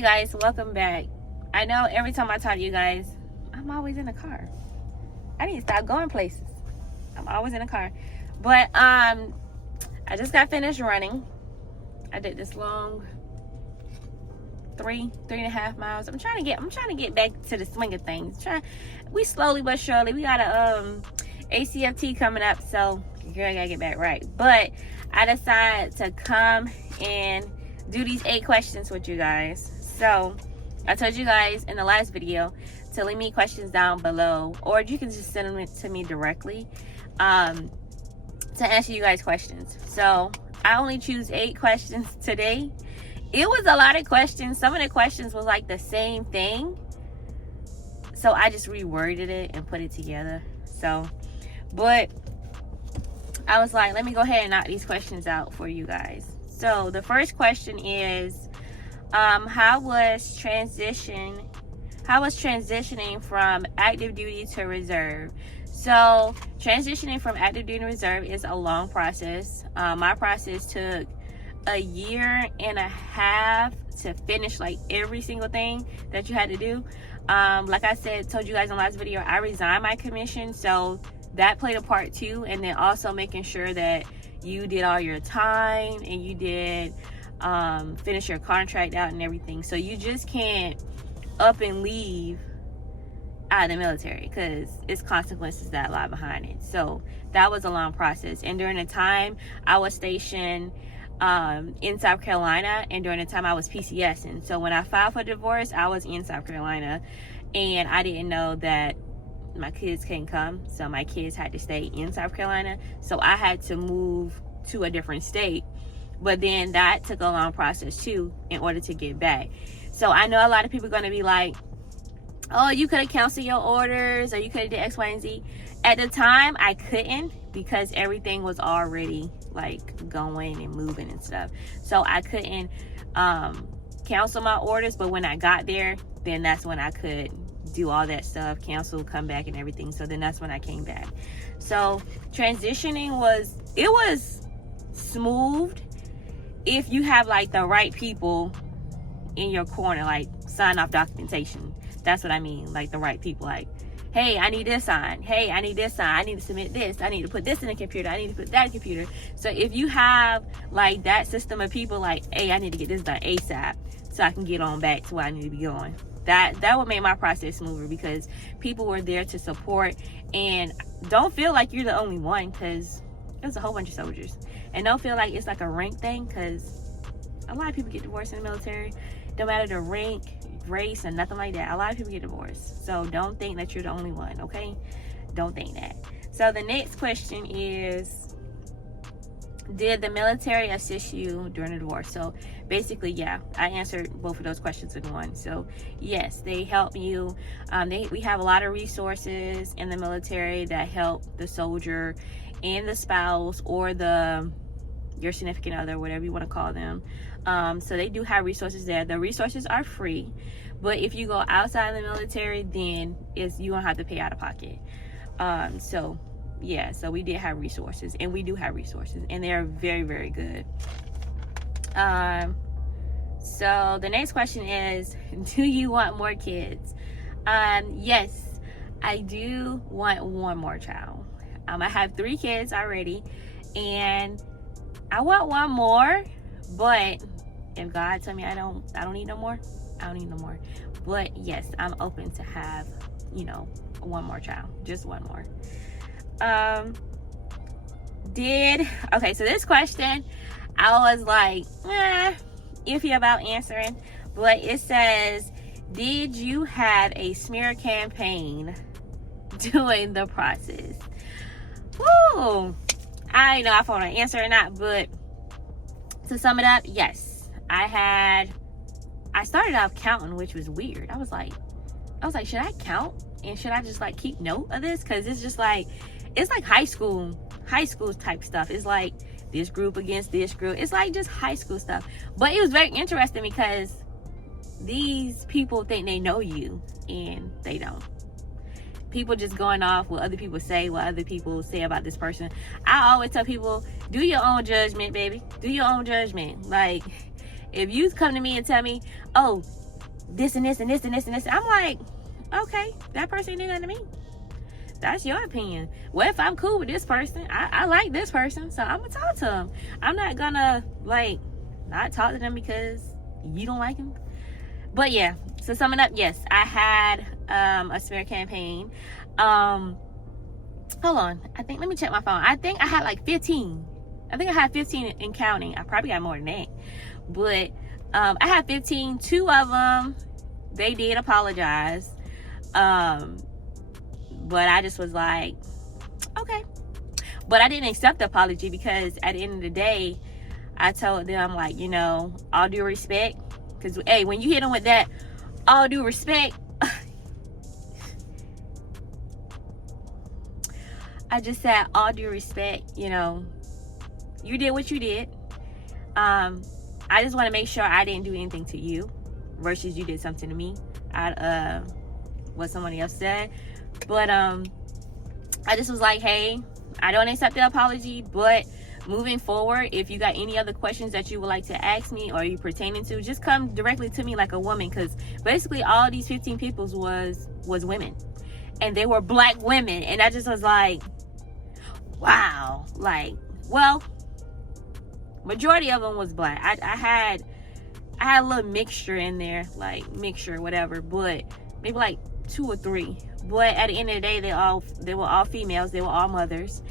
Hey guys, welcome back. I know every time I talk to you guys, I'm always in the car. I need to stop going places. I'm always in the car. But I just got finished running. I did this long 3.5 miles. I'm trying to get back to the swing of things. We slowly but surely. We got a ACFT coming up, so girl, I gotta get back right. But I decided to come and do these 8 questions with you guys. So I told you guys in the last video to leave me questions down below, or you can just send them to me directly to answer you guys questions. So I only choose 8 questions today. It was a lot of questions. Some of the questions was like the same thing, so I just reworded it and put it together. But I was like, let me go ahead and knock these questions out for you guys. So the first question is, how was transitioning from active duty to reserve? So transitioning from active duty to reserve is a long process. My process took a 1.5 years to finish like every single thing that you had to do. Like I told you guys in the last video, I resigned my commission, so that played a part too. And then also making sure that you did all your time and you did finish your contract out and everything. So you just can't up and leave out of the military, because it's consequences that lie behind it. So that was a long process. And during the time I was stationed in South Carolina, and during the time I was PCS, and so when I filed for divorce, I was in South Carolina, and I didn't know that my kids couldn't come, so my kids had to stay in South Carolina, so I had to move to a different state. But then that took a long process too in order to get back. So I know a lot of people are going to be like, oh, you could have canceled your orders, or you could have did X, Y, and Z. At the time, I couldn't, because everything was already like going and moving and stuff. So I couldn't cancel my orders. But when I got there, then that's when I could do all that stuff, cancel, come back, and everything. So then that's when I came back. So transitioning was smooth if you have like the right people in your corner, like sign off documentation. That's what I mean, like the right people. Like, hey, I need this signed. Hey, I need this signed. I need to submit this. I need to put this in the computer. I need to put that in the computer. So if you have like that system of people, like, hey, I need to get this done ASAP so I can get on back to where I need to be going. That would make my process smoother, because people were there to support. And don't feel like you're the only one, because there's a whole bunch of soldiers. And don't feel like it's like a rank thing, because a lot of people get divorced in the military. No matter the rank, race, and nothing like that. A lot of people get divorced. So don't think that you're the only one, okay? Don't think that. So the next question is, did the military assist you during the divorce? So basically, yeah, I answered both of those questions in one. So yes, they help you. We have a lot of resources in the military that help the soldier and the spouse, or your significant other, whatever you want to call them. So they do have resources there. The resources are free, but if you go outside the military, then you don't have to pay out of pocket. So yeah, so we did have resources, and we do have resources, and they're very, very good. So the next question is, do you want more kids? Yes, I do want one more child. I have 3 kids already, and I want one more. But if God tell me I don't need no more, I don't need no more. But yes, I'm open to have, one more child, just one more. Okay, so this question, I was like, iffy about answering, but it says, did you have a smear campaign during the process? Woo! I don't know if I want to answer or not, but to sum it up, yes, I started off counting, which was weird. I was like, should I count? And should I just like keep note of this? Cause it's just like, it's like high school type stuff. It's like this group against this group. It's like just high school stuff. But it was very interesting, because these people think they know you, and they don't. People just going off what other people say about this person. I always tell people, do your own judgment, baby. Do your own judgment. Like, if you come to me and tell me, oh, this and this and this and this and this. I'm like, okay, that person did nothing to me. That's your opinion. What if I'm cool with this person? I like this person, so I'm gonna talk to them. I'm not gonna like not talk to them because you don't like them. But yeah, so summing up, yes, I had a smear campaign. Hold on, let me check my phone. I think I had like 15. I think I had 15 in counting. I probably got more than that, but I had 15. 2 of them, they did apologize. But I just was like, okay. But I didn't accept the apology because at the end of the day, I told them, like, you know, all due respect. Because, hey, when you hit them with that, all due respect, I just said, all due respect, you know, you did what you did. I just want to make sure I didn't do anything to you versus you did something to me out of what somebody else said. But I just was like, hey, I don't accept the apology, but moving forward, if you got any other questions that you would like to ask me or you pertaining to, just come directly to me like a woman, because basically all these 15 people was women, and they were black women, and I just was like, wow. Like, well, majority of them was black. I had a little mixture in there, like mixture, whatever, but maybe like 2 or 3. But at the end of the day, they were all females. They were all mothers.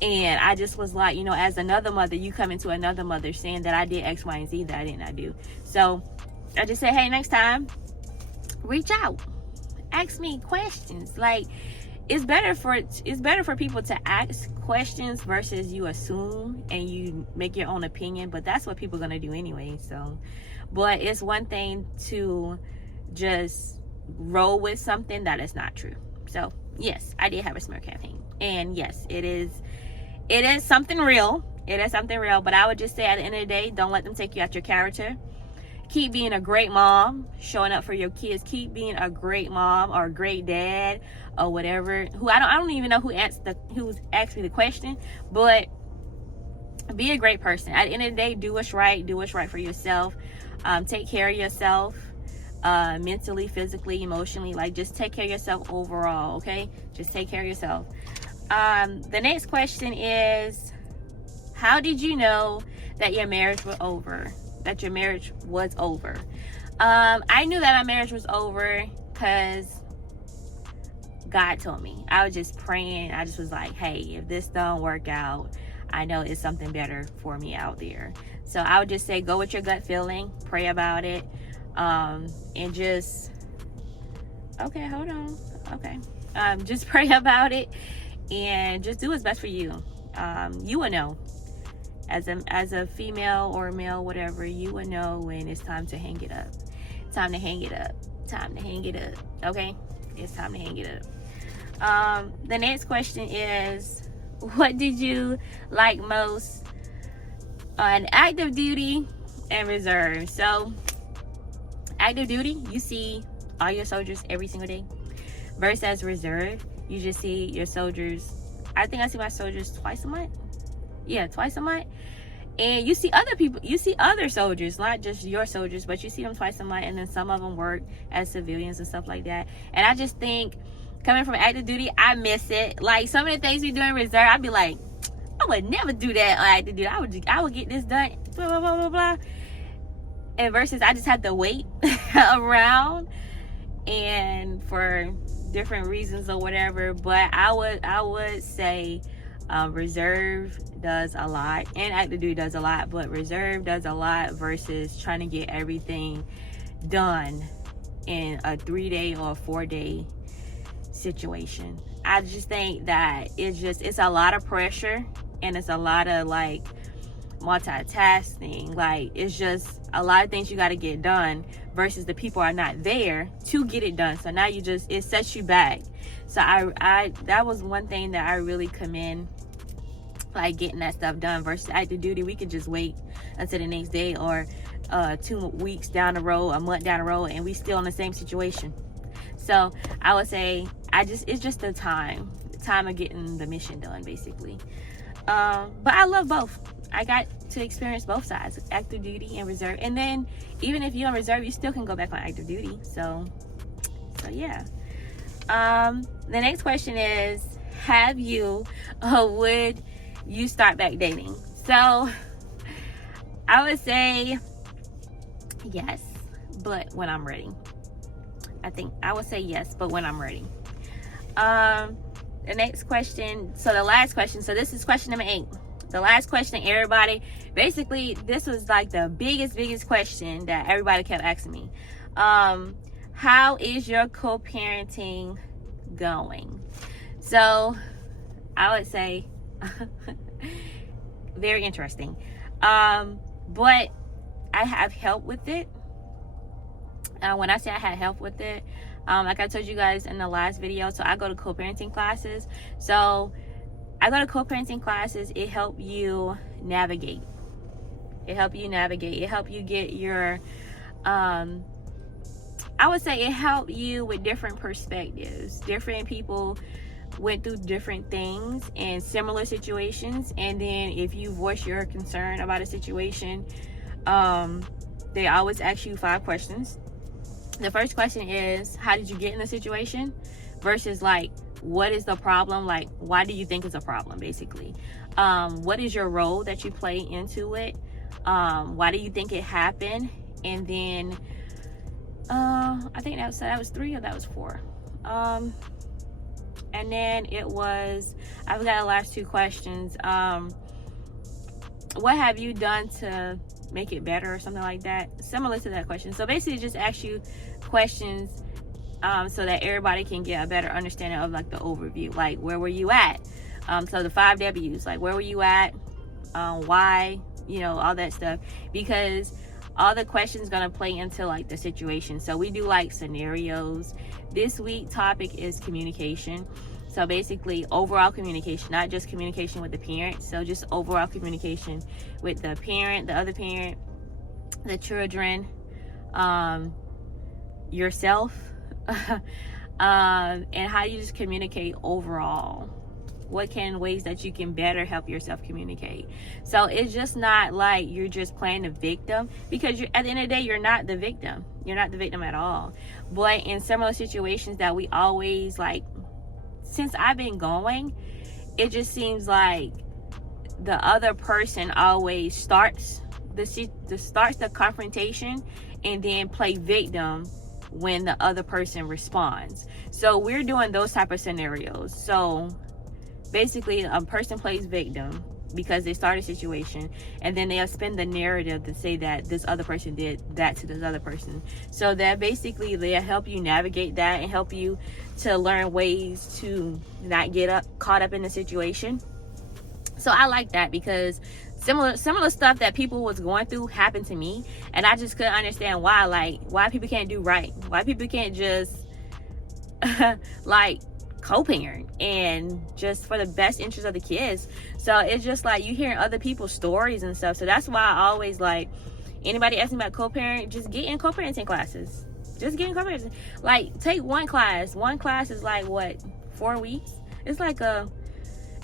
And I just was like, you know, as another mother, you come into another mother saying that I did X, Y, and Z that I did not do. So I just said, hey, next time, reach out, ask me questions. Like, it's better for people to ask questions versus you assume and you make your own opinion. But that's what people are gonna do anyway. So, but it's one thing to just roll with something that is not true. So yes, I did have a smear campaign, and yes, it is something real. It is something real. But I would just say, at the end of the day, don't let them take you out your character. Keep being a great mom, showing up for your kids. Keep being a great mom or a great dad or whatever. I don't even know who asked me the question, but be a great person. At the end of the day, do what's right. Do what's right for yourself. Take care of yourself. Mentally, physically, emotionally. Like, just take care of yourself overall. Okay, just take care of yourself. The next question is, how did you know that your marriage was over? I knew that my marriage was over because God told me. I was just praying. I just was like, hey, if this don't work out, I know it's something better for me out there. So I would just say, go with your gut feeling, pray about it. And just, okay, hold on. Okay. Just pray about it and just do what's best for you. You will know as a female or male, whatever, you will know when it's time to hang it up. Time to hang it up. Time to hang it up. Okay. It's time to hang it up. The next question is, what did you like most on active duty and reserve? So, active duty, you see all your soldiers every single day, versus reserve, you just see your soldiers. I think I see my soldiers twice a month. Yeah, twice a month. And you see other people, you see other soldiers, not just your soldiers, but you see them twice a month, and then some of them work as civilians and stuff like that. And I just think, coming from active duty, I miss it. Like, some of the things we do in reserve, I'd be like, I would never do that on active duty. I would get this done, blah, blah, blah, blah, blah. And versus I just had to wait around, and for different reasons or whatever. But I would say reserve does a lot, and active duty does a lot, but reserve does a lot versus trying to get everything done in a 3-day or a 4-day situation. I just think that it's a lot of pressure, and it's a lot of like multitasking. Like, it's just a lot of things you got to get done versus the people are not there to get it done. So now it sets you back. So I that was one thing that I really commend, like getting that stuff done, versus active duty. We could just wait until the next day or 2 weeks down the road, a month down the road, and we still in the same situation. So I would say it's just the time of getting the mission done, basically. But I love both. I got to experience both sides, active duty and reserve. And then even if you're on reserve, you still can go back on active duty. So yeah. The next question is, have you or would you start back dating? So I would say yes, but when I'm ready. I think I would say yes, but when I'm ready. The next question, so the last question, so this is question number 8. The last question, everybody, basically this was like the biggest question that everybody kept asking me. How is your co-parenting going? So I would say very interesting. But I have help with it. When I say I had help with it, like I told you guys in the last video, so I go to co-parenting classes. So I go to co-parenting classes. It helps you navigate. It helps you get your, I would say it helped you with different perspectives. Different people went through different things in similar situations. And then if you voice your concern about a situation, they always ask you 5 questions. The first question is, how did you get in the situation? Versus like, what is the problem? Like, why do you think it's a problem, basically? What is your role that you play into it? Why do you think it happened? And then I think that was 3 or that was 4. And then it was, I've got the last 2 questions. What have you done to make it better, or something like that, similar to that question. So basically just ask you questions so that everybody can get a better understanding of like the overview, like where were you at, so the 5 W's, like where were you at, why, you know, all that stuff, because all the questions gonna play into like the situation. So we do like scenarios. This week topic is communication. So basically overall communication, not just communication with the parent. So just overall communication with the parent, the other parent, the children, yourself, and how you just communicate overall. What can ways that you can better help yourself communicate? So it's just not like you're just playing the victim, because you're, at the end of the day, you're not the victim. You're not the victim at all. But in similar situations that we always like, since I've been going, it just seems like the other person always starts the confrontation and then play victim when the other person responds. So we're doing those type of scenarios. So basically a person plays victim because they start a situation, and then they'll spin the narrative to say that this other person did that to this other person. So that basically they'll help you navigate that and help you to learn ways to not get caught up in the situation. So I like that, because similar stuff that people was going through happened to me, and I just couldn't understand why people can't do right, why people can't just like co-parent and just for the best interest of the kids. So it's just like you hearing other people's stories and stuff. So that's why I always like, anybody asking about co-parent, just get in co-parenting classes. Just get in co-parenting. Like, take one class. One class is like what, 4 weeks? It's like a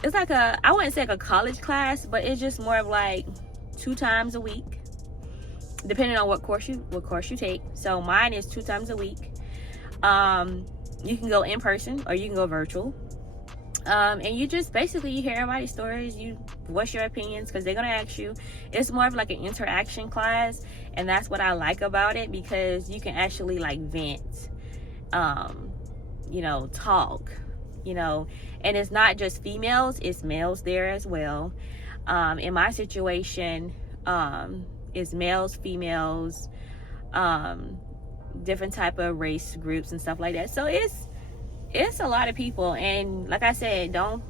I wouldn't say like a college class, but it's just more of like 2 times a week, depending on what course you take. So mine is 2 times a week. You can go in person or you can go virtual. And you just basically, you hear everybody's stories, you voice your opinions, because they're gonna ask you. It's more of like an interaction class, and that's what I like about it, because you can actually like vent, you know, talk, you know, and it's not just females, it's males there as well. In my situation, it's males, females, different type of race groups and stuff like that. So it's a lot of people, and like I said, don't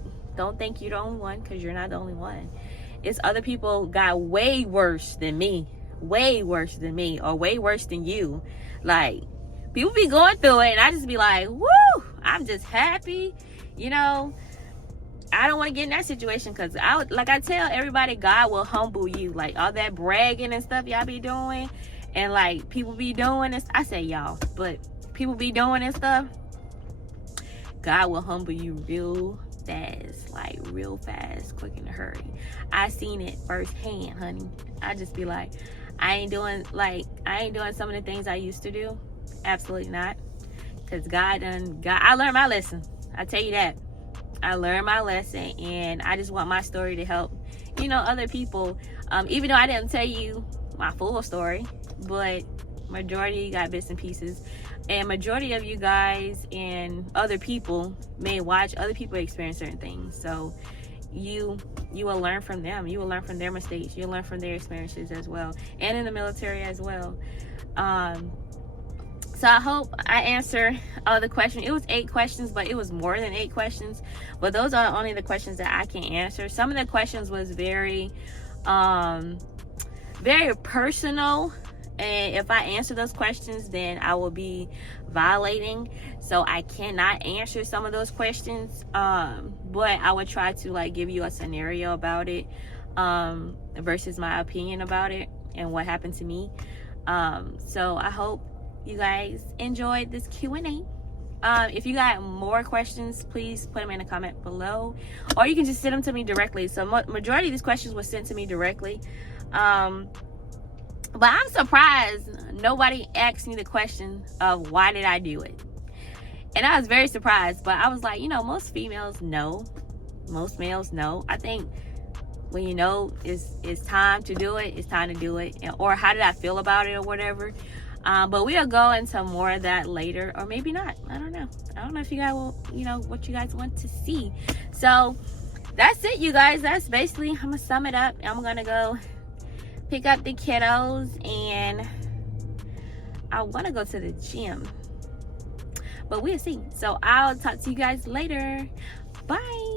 think you're the only one, because you're not the only one. It's other people got way worse than me, or way worse than you. Like, people be going through it, and I just be like, woo, I'm just happy, you know. I don't want to get in that situation, because I tell everybody, God will humble you. Like, all that bragging and stuff y'all be doing, and like people be doing this, I say y'all, but people be doing this stuff, God will humble you real fast, like real fast, quick in a hurry. I seen it firsthand, honey. I just be like, I ain't doing some of the things I used to do. Absolutely not. Because I learned my lesson. I tell you that. I learned my lesson, and I just want my story to help, other people. Even though I didn't tell you my full story, but majority got bits and pieces. And majority of you guys and other people may watch other people experience certain things. So you will learn from them. You will learn from their mistakes. You'll learn from their experiences as well. And in the military as well. So I hope I answer all the questions. It was 8 questions, but it was more than 8 questions. But those are only the questions that I can answer. Some of the questions was very personal. And if I answer those questions, then I will be violating. So I cannot answer some of those questions. But I would try to give you a scenario about it, versus my opinion about it and what happened to me. So I hope you guys enjoyed this Q&A. If you got more questions, please put them in a comment below, or you can just send them to me directly. So majority of these questions were sent to me directly. But I'm surprised nobody asked me the question of why did I do it. And I was very surprised, but I was like, most females know, most males know. I think when it's time to do it, it's time to do it. Or how did I feel about it or whatever. But we'll go into more of that later, or maybe not. I don't know. I don't know if you guys will, what you guys want to see. So that's it, you guys. That's basically, I'm gonna sum it up. I'm gonna go pick up the kiddos, and I want to go to the gym, but we'll see. So I'll talk to you guys later. Bye.